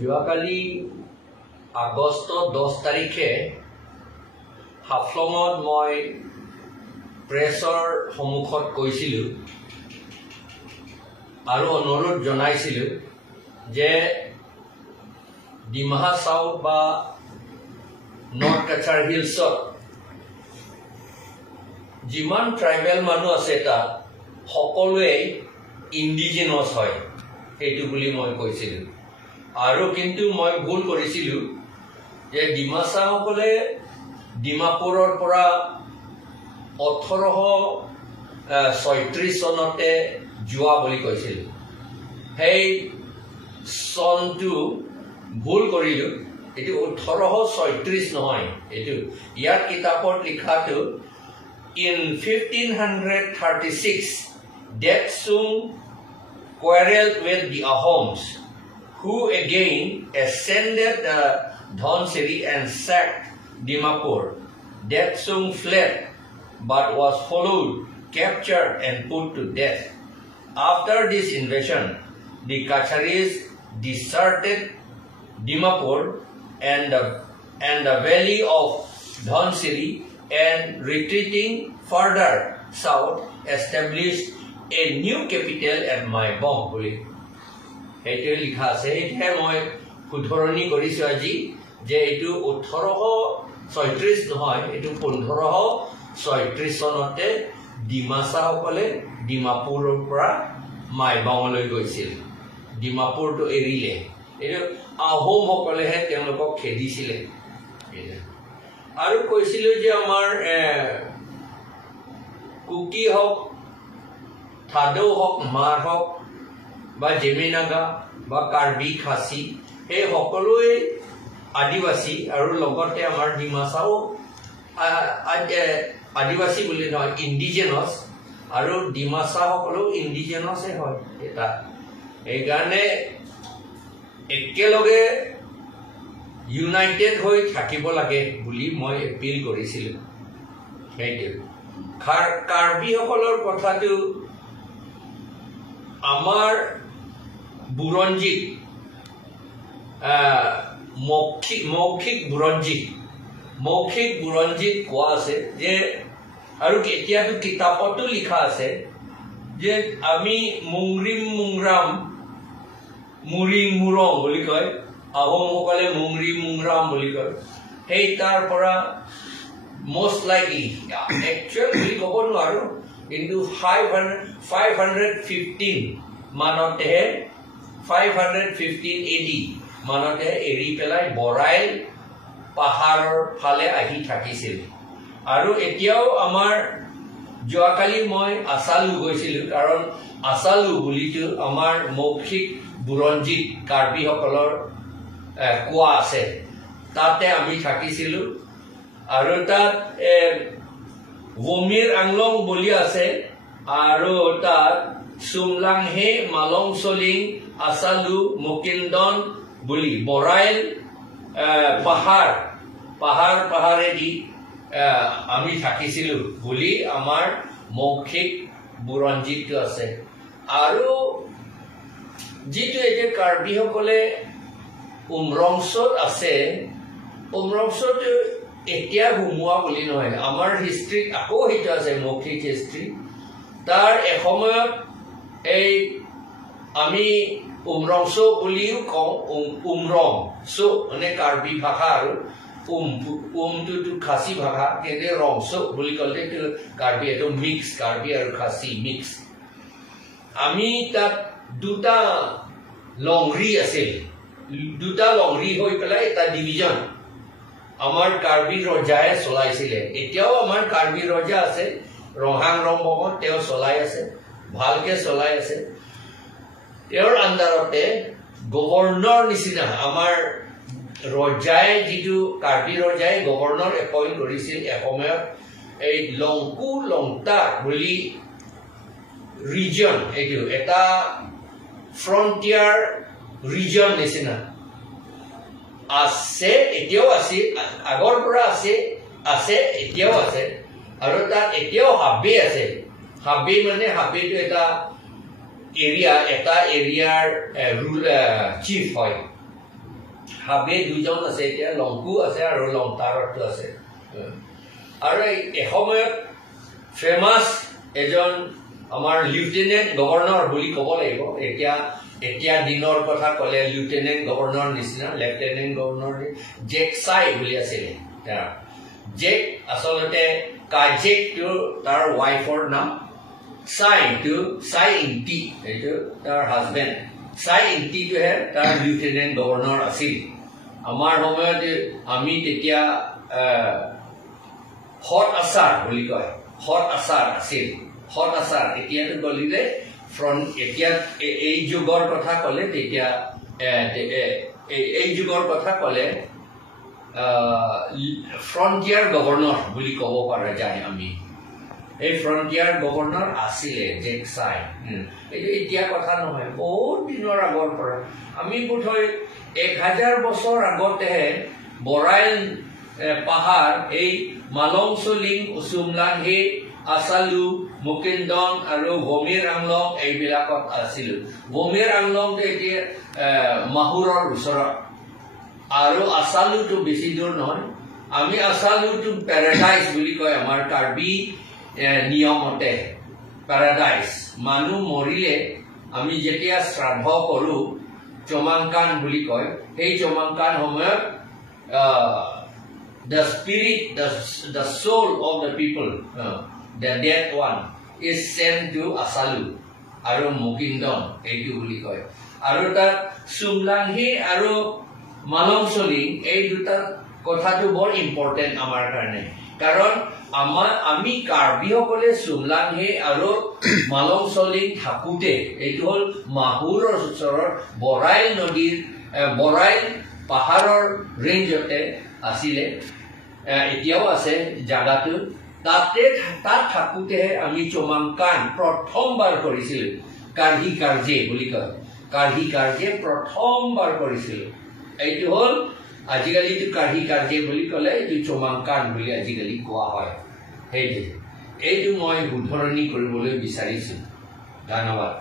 যোৱাকালি আগষ্ট 10 তাৰিখে হাফলঙত মই প্ৰেছৰ সন্মুখত কৈছিলোঁ আৰু অনুৰোধ জনাইছিলোঁ যে ডিমা হাছাও বা নৰ্থ কাছাৰ হিলছত যিমান ট্ৰাইবেল মানুহ আছে তাত সকলোৱে ইণ্ডিজিনাছ হয় সেইটো বুলি মই কৈছিলোঁ আৰু কিন্তু মই ভুল কৰিছিলোঁ যে ডিমাছাসকলে ডিমাপুৰৰ পৰা 1836 চনতে যোৱা বুলি কৈছিল সেই চনটো ভুল কৰিলোঁ এইটো 1836 নহয় এইটো ইয়াত কিতাপত লিখাটো in 1536 Det Sung quarreled with the Ahoms who again ascended the Dhonseri and sacked Dimapur. Det Sung fled but was followed, captured and put to death. After this invasion, the Kacharis deserted Dimapur and the valley of Dhonseri and retreating further south established a new capital at Maibong. এইটো লিখা আছে এতিয়া মই শুধৰণি কৰিছোঁ আজি যে এইটো 1836 নহয় এইটো 1536 চনতে ডিমাছাসকলে ডিমাপুৰৰ পৰা মাইবাঙলৈ গৈছিল ডিমাপুৰটো এৰিলে এইটো আহোমসকলেহে তেওঁলোকক খেদিছিলে আৰু কৈছিলোঁ যে আমাৰ কুকি হওক থাডৌ হওক মাৰ হওক বা জেমিনাগা বা কাৰ্বি খাচী এই সকলোৱে আদিবাসী আৰু লগতে আমাৰ ডিমাছাও আদিবাসী বুলি নহয় ইণ্ডিজিনাছ আৰু ডিমাছাসকলেও ইণ্ডিজিনাছে হয় এটা এইকাৰণে একেলগে ইউনাইটেড হৈ থাকিব লাগে বুলি মই এপিল কৰিছিলোঁ সেইটো কাৰ্বিসকলৰ কথাটো আমাৰ বুৰঞ্জীত মৌখিক বুৰঞ্জীত কোৱা আছে যে আৰু এতিয়াতো কিতাপতো লিখা আছে যে আমি মুংৰিম মুংৰাম মুৰিং মুৰং বুলি কয় আহোমসকলে মুংৰি মুংৰাম বুলি কয় সেই তাৰ পৰা most likely actual বুলি ক'ব নোৱাৰো কিন্তু 515 মানতেহে 515 AD মানতে এৰি পেলাই বৰাইল পাহাৰৰ ফালে আহি থাকিছিল আৰু এতিয়াও আমাৰ যোৱাকালি মই আছালু গৈছিলোঁ কাৰণ আছালু বুলিটো আমাৰ মৌখিক বুৰঞ্জীত কাৰ্বিসকলৰ কোৱা আছে তাতে আমি থাকিছিলোঁ আৰু তাত ৱমিৰ আংলং বুলি আছে আৰু তাত চুমলাংহে মালং চলিং আছালু মুকিন্দন বুলি বৰাইল পাহাৰেদি আমি থাকিছিলোঁ বুলি আমাৰ মৌখিক বুৰঞ্জীটো আছে আৰু যিটো এতিয়া কাৰ্বিসকলে উমৰংছত আছে উমৰংছটো এতিয়া সোমোৱা বুলি নহয় আমাৰ হিষ্ট্ৰীত আকৌ সেইটো আছে মৌখিক হিষ্ট্ৰী তাৰ এসময়ত এই আমি উমৰংছ বুলিও কওঁ উমৰং চ' মানে কাৰ্বি ভাষা আৰু উমটোতো খাচী ভাষা কিন্তু ৰংছ বুলি ক'লে কাৰ্বি এইটো মিক্স কাৰ্বি আৰু খাচী মিক্স আমি তাত দুটা লংৰি আছিল দুটা লংৰি হৈ পেলাই এটা ডিভিজন আমাৰ কাৰ্বি ৰজাই চলাইছিলে এতিয়াও আমাৰ কাৰ্বি ৰজা আছে ৰহাং ৰম্বঙত তেওঁ চলাই আছে ভালকে চলাই আছে তেওঁৰ আণ্ডাৰতে গভৰ্ণৰ নিচিনা আমাৰ ৰজাই যিটো কাৰ্বি ৰজাই গভৰ্ণৰ এপইণ্ট কৰিছিল এসময়ত এই লংকু লংটা বুলি ৰিজন এইটো এটা ফ্ৰণ্টিয়াৰ ৰিজন নিচিনা আছে এতিয়াও আছে আগৰ পৰা আছে এতিয়াও আছে আৰু তাত এতিয়াও হাবি আছে হাবি মানে হাবিটো এটা এৰিয়াৰ চিফ হয় হাবে দুজন আছে এতিয়া লংকু আছে আৰু লংতাৰটো আছে আৰু এসময়ত ফেমাছ এজন আমাৰ লিউটেনেণ্ট গভৰ্ণৰ বুলি ক'ব লাগিব এতিয়া দিনৰ কথা ক'লে লিউটেনেণ্ট গভৰ্ণৰ নিচিনা লেফটেনেণ্ট গভৰ্ণৰ জেক চাই বুলি আছিলে জেক আচলতে কাজেকটো তাৰ ৱাইফৰ নাম চাই ইংটি এইটো তাৰ হাজবেণ্ড চাই ইংটিটোহে তাৰ লিউটেনেণ্ট গভৰ্ণৰ আছিল আমাৰ সময়ত আমি তেতিয়া হট আচাৰ বুলি কয় হট আচাৰ আছিল হট আচাৰ এতিয়াতো গলিলে এতিয়া এই যুগৰ কথা ক'লে তেতিয়া এই যুগৰ কথা ক'লে ফ্ৰণ্টিয়াৰ গভৰ্ণৰ বুলি ক'ব পৰা যায় আমি এই ফ্ৰণ্টিয়াৰ গভৰ্ণৰ আছিলে জেক চাই এইটো এতিয়া কথা নহয় বহুত দিনৰ আগৰ পৰা আমি বোধহয় 1000 বছৰ আগতেহে বৰাইল পাহাৰ এই মালংচলিং চুমলাংহে আছালু মুকিন্দন আৰু ভমিৰ আংলং এইবিলাকত আছিল ভমিৰ আংলংটো এতিয়া মাহুৰৰ ওচৰত আৰু আছালুটো বেছি দূৰ নহয় আমি আছালুটো পেৰাডাইজ বুলি কয় আমাৰ কাৰ্বি নিয়মতে পেৰাডাইজ মানুহ মৰিলে আমি যেতিয়া শ্ৰাদ্ধ কৰোঁ চমাংকান বুলি কয় সেই চমাংকান সময়ত the spirit the soul of the people the dead one is sent to Asalu আৰু মুকিন্দন এইটো বুলি কয় আৰু তাত চুমলাংহি আৰু মালংচলিং এই দুটা কথাটো বৰ ইম্পৰ্টেণ্ট আমাৰ কাৰণে কাৰণ আমি কাৰ্বিসকলে চুমলাংহি আৰু মালংচলিং থাকোঁতে এইটো হ'ল মাহুৰৰ ওচৰত বৰাইল নদীৰ বৰাইল পাহাৰৰ ৰেঞ্জতে আছিলে এতিয়াও আছে জাগাটো তাত থাকোঁতেহে আমি চমাংকান প্ৰথমবাৰ কৰিছিলোঁ কাৰ্হি কাৰ্যে বুলি কয় কাৰ্হি কাৰ্যে প্ৰথমবাৰ কৰিছিলোঁ এইটো হ'ল আজিকালিতো কাৰ্হি কাৰ্যে বুলি ক'লে এইটো চমাংকান বুলি আজিকালি কোৱা হয় এইটো মই শুধৰণি কৰিবলৈ বিচাৰিছোঁ ধন্যবাদ